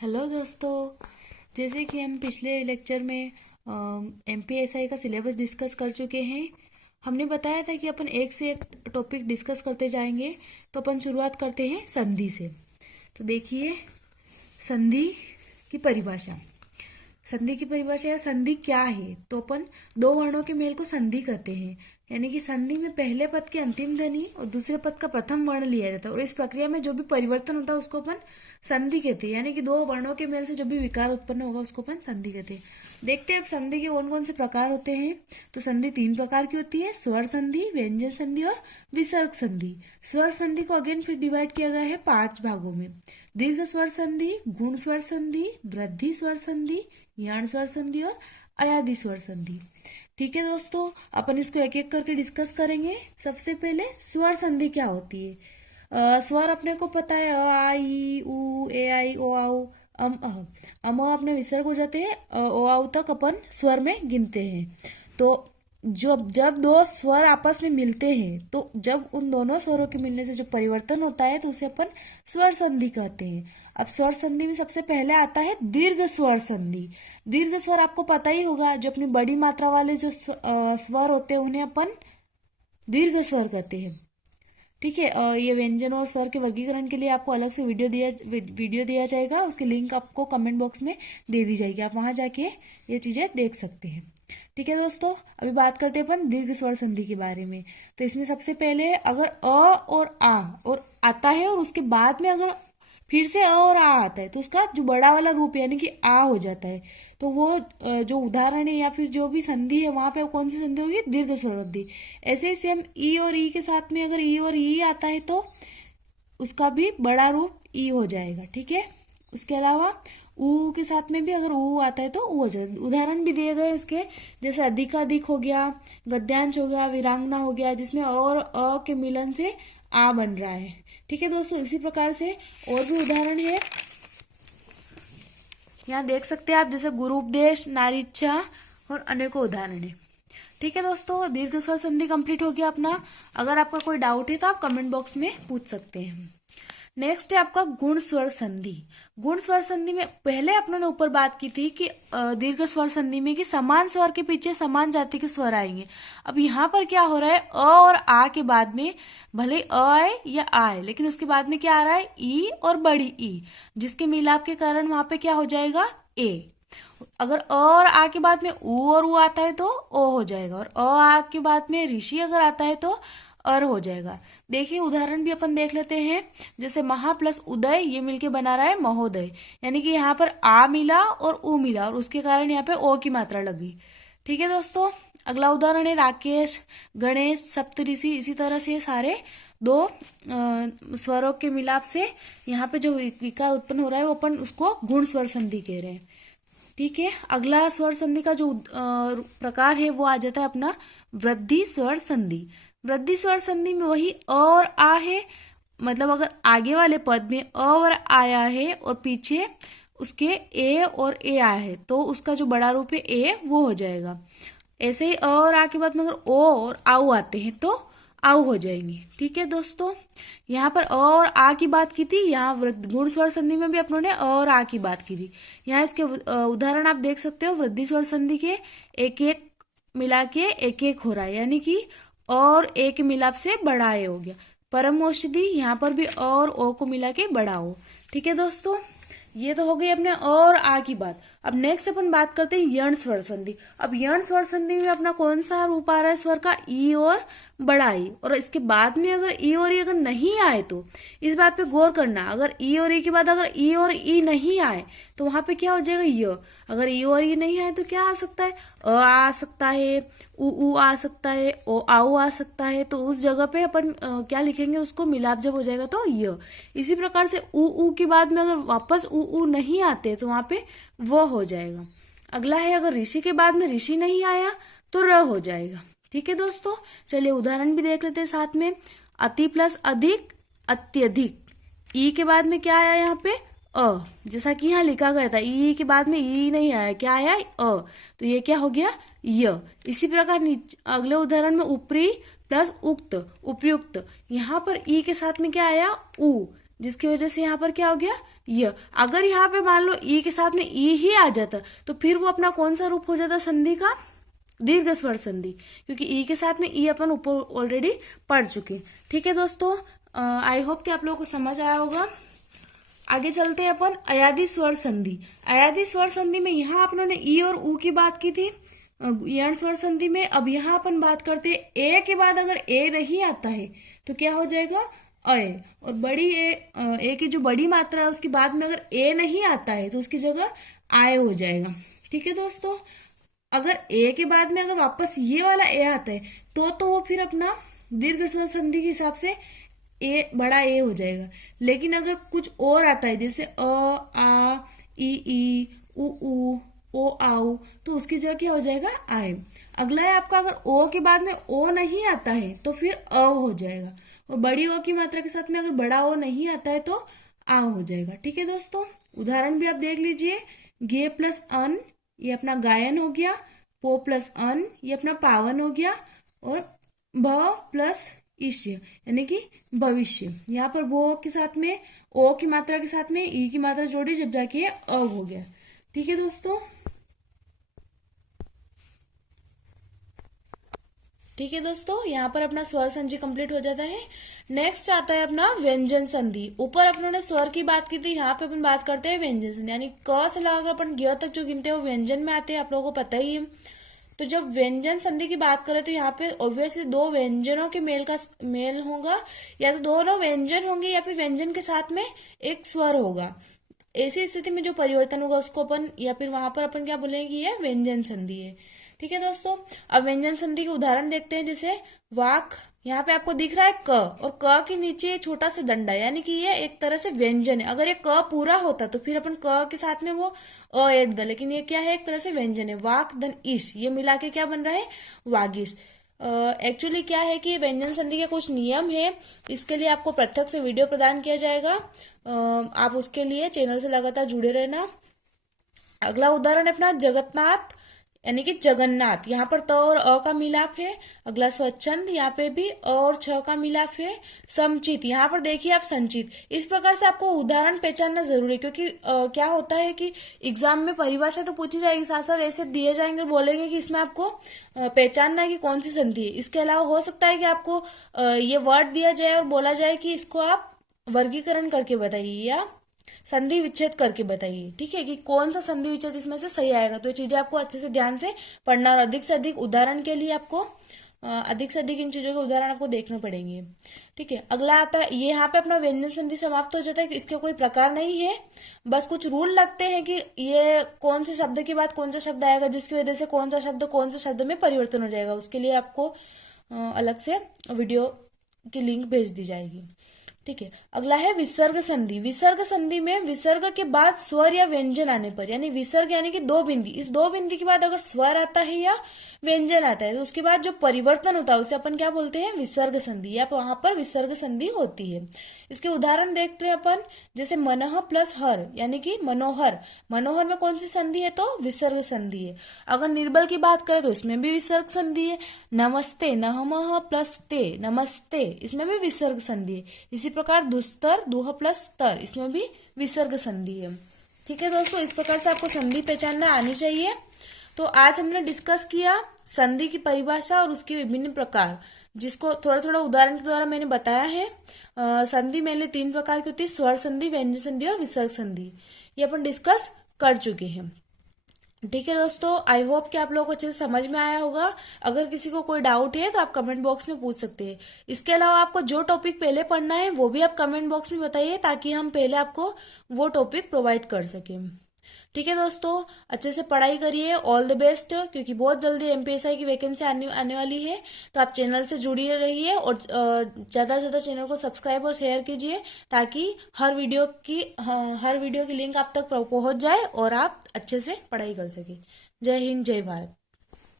Hello दोस्तों। जैसे कि हम पिछले लेक्चर में एमपीएसआई का सिलेबस डिस्कस कर चुके हैं। हमने बताया था कि अपन एक से एक टॉपिक डिस्कस करते जाएंगे। तो अपन शुरुआत करते हैं संधि से। तो देखिए, संधि की परिभाषा। संधि की परिभाषा या संधि क्या है, तो अपन दो वर्णों के मेल को संधि कहते हैं। यानी कि संधि में पहले पद की अंतिम ध्वनि और दूसरे पद का प्रथम वर्ण लिया जाता है, और इस प्रक्रिया में जो भी परिवर्तन होता है उसको अपन संधि कहते हैं। यानी कि दो वर्णों के मेल से जो भी विकार उत्पन्न होगा उसको अपन संधि कहते हैं। देखते हैं अब संधि के कौन कौन से प्रकार होते हैं। तो संधि तीन प्रकार की होती है: स्वर संधि, व्यंजन संधि और विसर्ग संधि। स्वर संधि को अगेन फिर डिवाइड किया गया है 5 भागों में: दीर्घ स्वर संधि, गुण स्वर संधि, वृद्धि स्वर संधि, यण स्वर संधि और अयादि स्वर संधि। ठीक है दोस्तों, अपन इसको एक एक करके डिस्कस करेंगे। सबसे पहले स्वर संधि क्या होती है। स्वर अपने को पता है, अ आ ई उ ए आई ओ आउ अम अह। अपने विसर्ग हो जाते हैं, ओ आउ तक अपन स्वर में गिनते हैं। तो जब दो स्वर आपस में मिलते हैं, तो जब उन दोनों स्वरों के मिलने से जो परिवर्तन होता है तो उसे अपन स्वर संधि कहते हैं। अब स्वर संधि में सबसे पहले आता है दीर्घ स्वर संधि। दीर्घ स्वर आपको पता ही होगा, जो अपनी बड़ी मात्रा वाले जो स्वर होते हैं उन्हें अपन दीर्घ स्वर कहते हैं। ठीक है, ये व्यंजन और स्वर के वर्गीकरण के लिए आपको अलग से वीडियो दिया जाएगा। उसकी लिंक आपको कमेंट बॉक्स में दे दी जाएगी, आप वहां जाके ये चीजें देख सकते हैं। ठीक है दोस्तों, अभी बात करते हैं अपन दीर्घ स्वर संधि के बारे में। तो इसमें सबसे पहले अगर अ और आ और आता है और उसके बाद में अगर फिर से अ और आ आता है, तो उसका जो बड़ा वाला रूप यानी कि आ हो जाता है। तो वो जो उदाहरण है या फिर जो भी संधि है वहां पे कौन सी संधि होगी? दीर्घ स्वर संधि। ऐसे ही सेम ई और ई के साथ में अगर ई और ई आता है तो उसका भी बड़ा रूप ई हो जाएगा। ठीक है, उसके अलावा ऊ के साथ में भी अगर ऊ आता है तो ऊ हो जाएगा। उदाहरण भी दिए गए इसके, जैसे अधिकाधिक हो गया, गद्यांश हो गया, वीरांगना हो गया, जिसमें और अ के मिलन से आ बन रहा है। ठीक है दोस्तों, इसी प्रकार से और भी उदाहरण है, यहाँ देख सकते हैं आप, जैसे गुरु उपदेश, नारीच्छा और अनेकों उदाहरण है। ठीक है दोस्तों, दीर्घ स्वर संधि कंप्लीट हो गया अपना। अगर आपका कोई डाउट है तो आप कमेंट बॉक्स में पूछ सकते हैं। नेक्स्ट है आपका गुण स्वर संधि। गुण स्वर संधि में पहले अपनों ने ऊपर बात की थी कि दीर्घ स्वर संधि में कि समान स्वर के पीछे समान जाति के स्वर आएंगे। अब यहाँ पर क्या हो रहा है, अ और आ के बाद में भले अ आए या आ आए, लेकिन उसके बाद में क्या आ रहा है? ई और बड़ी ई, जिसके मिलाप के कारण वहां पे क्या हो जाएगा? ए। अगर अ और आ के बाद में ऊ और ऊ आता है तो ओ हो जाएगा, और अ आ के बाद में ऋषि अगर आता है तो अर हो जाएगा। देखिए उदाहरण भी अपन देख लेते हैं, जैसे महा प्लस उदय, ये मिलके बना रहा है महोदय। यानी कि यहाँ पर आ मिला और ऊ मिला और उसके कारण यहाँ पे ओ की मात्रा लगी। ठीक है दोस्तों, अगला उदाहरण है राकेश, गणेश, सप्तऋषि। इसी तरह से सारे दो स्वरों के मिलाप से यहाँ पे जो विकार उत्पन्न हो रहा है वो अपन उसको गुण स्वर संधि कह रहे हैं। ठीक है, अगला स्वर संधि का जो प्रकार है वो आ जाता है अपना वृद्धि स्वर संधि। वृद्धि स्वर संधि में वही अ और आ है, मतलब अगर आगे वाले पद में अ और आया है और पीछे उसके ए और ए आया है तो उसका जो बड़ा रूप है ए वो हो जाएगा। ऐसे ही अ और आ के बाद में अगर ओ और आउ आते हैं तो आउ हो जाएंगे। ठीक है दोस्तों, यहाँ पर अ और आ की बात की थी, यहाँ गुण स्वर संधि में भी अपनों ने अ और आ की बात की थी। यहाँ इसके उदाहरण आप देख सकते हो, वृद्धि स्वर संधि के एक एक मिला के एक एक हो रहा है, यानी कि और ए के मिलाप से बड़ा ए हो गया। परम औषधि, यहाँ पर भी और ओ को मिला के बड़ा हो। ठीक है दोस्तों, ये तो हो गई अपने और आ की बात। अब नेक्स्ट अपन बात करते हैं यण स्वर संधि। अब यण स्वर संधि में अपना कौन सा रूप आ रहा है स्वर का? ई और बड़ा ई, और इसके बाद में अगर ई और ई अगर नहीं आए तो इस बात पे गौर करना, अगर ई और ई के बाद अगर ई और ई नहीं आए तो वहां पे क्या हो जाएगा? य। अगर ई और ई नहीं आए तो क्या आ सकता है? अ आ सकता है, उ आ सकता है, ओ आउ आ सकता है। तो उस जगह पे अपन क्या लिखेंगे? उसको मिलाप जब हो जाएगा तो य। इसी प्रकार से उ के बाद में अगर वापस उ नहीं आते तो वहां पे वो हो जाएगा। अगला है, अगर ऋषि के बाद में ऋषि नहीं आया तो र हो जाएगा। ठीक है दोस्तों, चलिए उदाहरण भी देख लेते हैं साथ में। अति प्लस अधिक, अत्यधिक। ई के बाद में क्या आया यहाँ पे? अ, जैसा कि यहाँ लिखा गया था, ई के बाद में ई नहीं आया, क्या आया? अ। तो ये क्या हो गया? य। इसी प्रकार अगले उदाहरण में ऊपरी प्लस उक्त, उपयुक्त। यहाँ पर ई के साथ में क्या आया? उ, जिसकी वजह से यहाँ पर क्या हो गया? य। अगर यहाँ पे मान लो ई के साथ में ई ही आ जाता तो फिर वो अपना कौन सा रूप हो जाता संधि का, दीर्घ स्वर संधि, क्योंकि ई के साथ में ई अपन ऊपर ऑलरेडी पढ़ चुके। ठीक है दोस्तों, आई होप कि आप लोगों को समझ आया होगा। आगे चलते हैं अपन अयादी स्वर संधि। अयादी स्वर संधि में यहाँ अपन ने ई और ऊ की बात की थी यण स्वर संधि में। अब यहाँ अपन बात करते हैं ए के बाद अगर ए नहीं आता है तो क्या हो जाएगा, अय। और बड़ी ए की जो बड़ी मात्रा है उसके बाद में अगर ए नहीं आता है तो उसकी जगह आय हो जाएगा। ठीक है दोस्तों, अगर ए के बाद में अगर वापस ये वाला ए आता है तो वो फिर अपना दीर्घ स्वर संधि के हिसाब से ए बड़ा ए हो जाएगा। लेकिन अगर कुछ और आता है जैसे अ, आ, ई, उ, ओ, आउ, तो उसकी जगह क्या हो जाएगा, आय। अगला है आपका, अगर ओ के बाद में ओ नहीं आता है तो फिर अ हो जाएगा। और बड़ी ओ की मात्रा के साथ में अगर बड़ा ओ नहीं आता है तो आ हो जाएगा। ठीक है दोस्तों, उदाहरण भी आप देख लीजिए। गे प्लस अन, ये अपना गायन हो गया। पो प्लस अन, ये अपना पावन हो गया। और भ प्लस ईश्य यानी कि भविष्य, यहाँ पर वो के साथ में ओ की मात्रा के साथ में ई की मात्रा जोड़ी जब जाके अ हो गया। ठीक है दोस्तों, ठीक है दोस्तों, यहाँ पर अपना स्वर संधि कंप्लीट हो जाता है। नेक्स्ट आता है अपना व्यंजन संधि। ऊपर अपनों ने स्वर की बात की थी, यहाँ पे अपन बात करते हैं व्यंजन संधि, यानी क से लगाकर अपन ग तक जो गिनते हैं वो व्यंजन में आते हैं, आप लोगों को पता ही है। तो जब व्यंजन संधि की बात करें तो यहाँ पे ऑब्वियसली दो व्यंजनों के मेल होगा, या तो दोनों व्यंजन होंगे या फिर व्यंजन के साथ में एक स्वर होगा। ऐसी स्थिति में जो परिवर्तन होगा उसको अपन, या फिर वहां पर अपन क्या बोलेंगे कि यह व्यंजन संधि है। ठीक है दोस्तों, अब व्यंजन संधि के उदाहरण देखते हैं। जैसे वाक, यहाँ पे आपको दिख रहा है क, और क के नीचे छोटा सा डंडा, यानी कि ये एक तरह से व्यंजन है। अगर ये क पूरा होता तो फिर अपन क के साथ में वो अ ऐड द, लेकिन ये क्या है, एक तरह से व्यंजन है। वाक धन ईश, ये मिला के क्या बन रहा है, वागीश। एक्चुअली क्या है कि व्यंजन संधि के कुछ नियम है, इसके लिए आपको पृथक से वीडियो प्रदान किया जाएगा। आप उसके लिए चैनल से लगातार जुड़े रहना। अगला उदाहरण है अपना जगन्नाथ, यानी कि जगन्नाथ। यहाँ पर त और अ का मिलाप है। अगला स्वच्छंद, यहाँ पे भी अ और छ का मिलाप है। समचित, यहाँ पर देखिए आप संचित। इस प्रकार से आपको उदाहरण पहचानना जरूरी है, क्योंकि क्या होता है कि एग्जाम में परिभाषा तो पूछी जाएगी, साथ साथ ऐसे दिए जाएंगे, बोलेंगे कि इसमें आपको पहचानना है कि कौन सी संधि है। इसके अलावा हो सकता है कि आपको ये वर्ड दिया जाए और बोला जाए कि इसको आप वर्गीकरण करके बताइए या संधि विच्छेद करके बताइए। ठीक है, कि कौन सा संधि विच्छेद इसमें से सही आएगा। तो ये चीजें आपको अच्छे से ध्यान से पढ़ना, और अधिक से अधिक उदाहरण के लिए आपको अधिक से अधिक इन चीजों के उदाहरण आपको देखने पड़ेंगे। ठीक है, अगला आता है, ये यहाँ पे अपना व्यंजन संधि समाप्त हो जाता है। इसके कोई प्रकार नहीं है, बस कुछ रूल लगते हैं कि ये कौन से शब्द के बाद कौन सा शब्द आएगा, जिसकी वजह से कौन सा शब्द में परिवर्तन हो जाएगा। उसके लिए आपको अलग से वीडियो की लिंक भेज दी जाएगी। ठीक है, अगला है विसर्ग संधि। विसर्ग संधि में विसर्ग के बाद स्वर या व्यंजन आने पर, यानी विसर्ग यानी कि दो बिंदी, इस दो बिंदी के बाद अगर स्वर आता है या व्यंजन आता है तो उसके बाद जो परिवर्तन होता है उसे अपन क्या बोलते हैं, विसर्ग संधि, या वहां पर विसर्ग संधि होती है। इसके उदाहरण देखते हैं अपन। जैसे मनः प्लस हर, यानी कि मनोहर। मनोहर में कौन सी संधि है, तो विसर्ग संधि है। अगर निर्बल की बात करें तो इसमें भी विसर्ग संधि है। नमस्ते, नहमः प्लस ते, नमस्ते, इसमें भी विसर्ग संधि है। इसी प्रकार दुस्तर, दुह प्लस तर, इसमें भी विसर्ग संधि है। ठीक है दोस्तों, इस प्रकार से आपको संधि पहचानना आनी चाहिए। तो आज हमने डिस्कस किया संधि की परिभाषा और उसके विभिन्न प्रकार, जिसको थोड़ा थोड़ा उदाहरण के द्वारा मैंने बताया है। संधि मेनली 3 प्रकार की होती है, स्वर संधि, व्यंजन संधि और विसर्ग संधि। ये अपन डिस्कस कर चुके हैं। ठीक है दोस्तों, आई होप कि आप लोगों को अच्छे से समझ में आया होगा। अगर किसी को कोई डाउट है तो आप कमेंट बॉक्स में पूछ सकते हैं। इसके अलावा आपको जो टॉपिक पहले पढ़ना है वो भी आप कमेंट बॉक्स में बताइए, ताकि हम पहले आपको वो टॉपिक प्रोवाइड कर सकें। ठीक है दोस्तों, अच्छे से पढ़ाई करिए। ऑल द बेस्ट, क्योंकि बहुत जल्दी एमपीएसआई की वैकेंसी आने वाली है। तो आप चैनल से जुड़े रहिए और ज्यादा से ज्यादा चैनल को सब्सक्राइब और शेयर कीजिए, ताकि हर वीडियो की लिंक आप तक पहुंच जाए और आप अच्छे से पढ़ाई कर सके। जय हिंद, जय भारत।